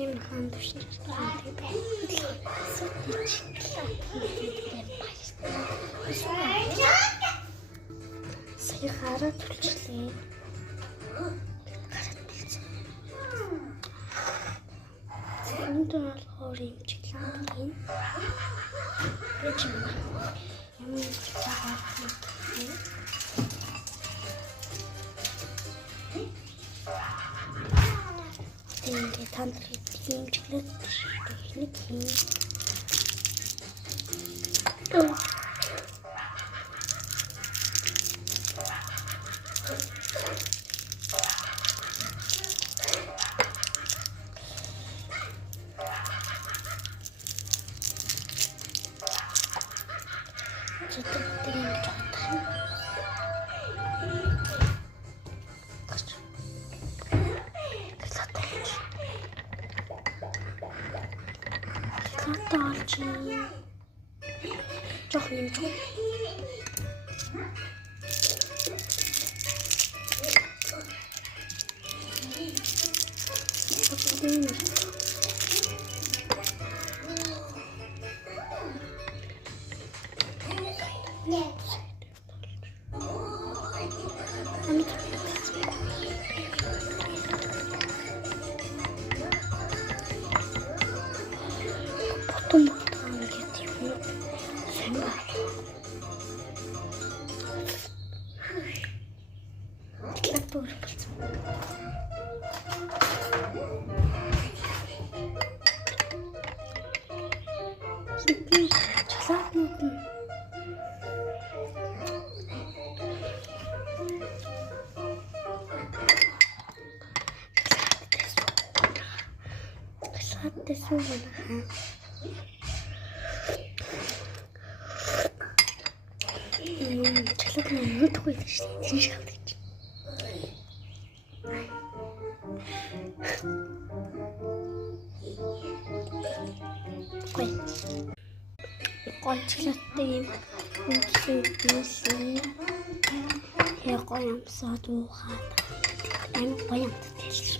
ийм хаан төвшин сая хараа төлчлээ. Өнөөдөр болохоор юм чиглэн юм. Гэж юм чиглэн. Тэгээд танд тийм чиглэн нэг юм. Çok iyi, çok. Гонцлогтой юм үсээ яг гоёмсаад уухаад амин гоёмт тэлж